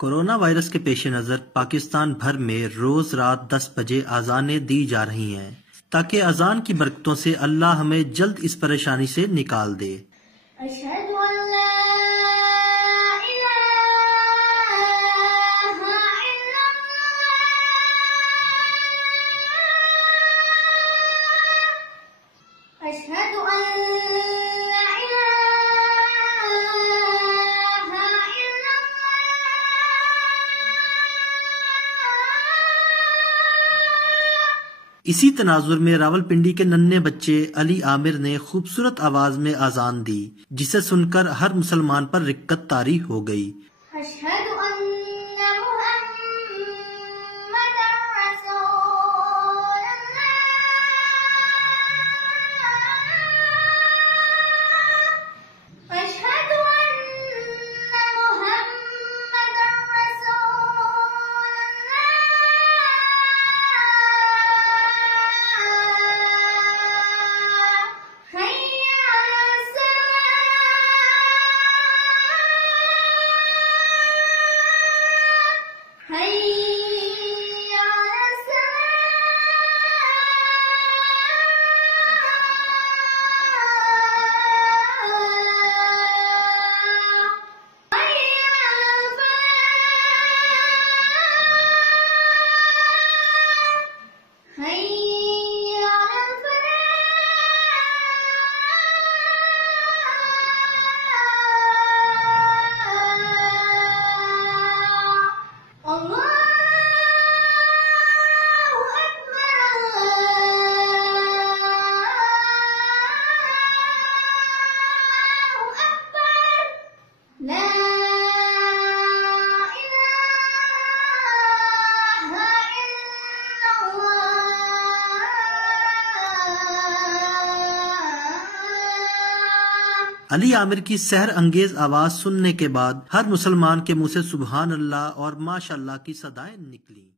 Corona virus के पेश नज़र पाकिस्तान भर में रोज रात 10 बजे अजानें दी जा रही हैं ताकि अजान की बरकतों से अल्लाह हमें जल्द इस परेशानी से निकाल दे। इसी तनाजुर में रावलपिंडी के नन्हे बच्चे अली आमिर ने खूबसूरत आवाज में अजान दी, जिसे सुनकर हर मुसलमान पर रिक्कत तारी हो गई। अली आमिर की सहर अंगेज आवाज सुनने के बाद हर मुसलमान के मुंह से सुबहान अल्लाह और माशाअल्लाह की सदाएं निकली।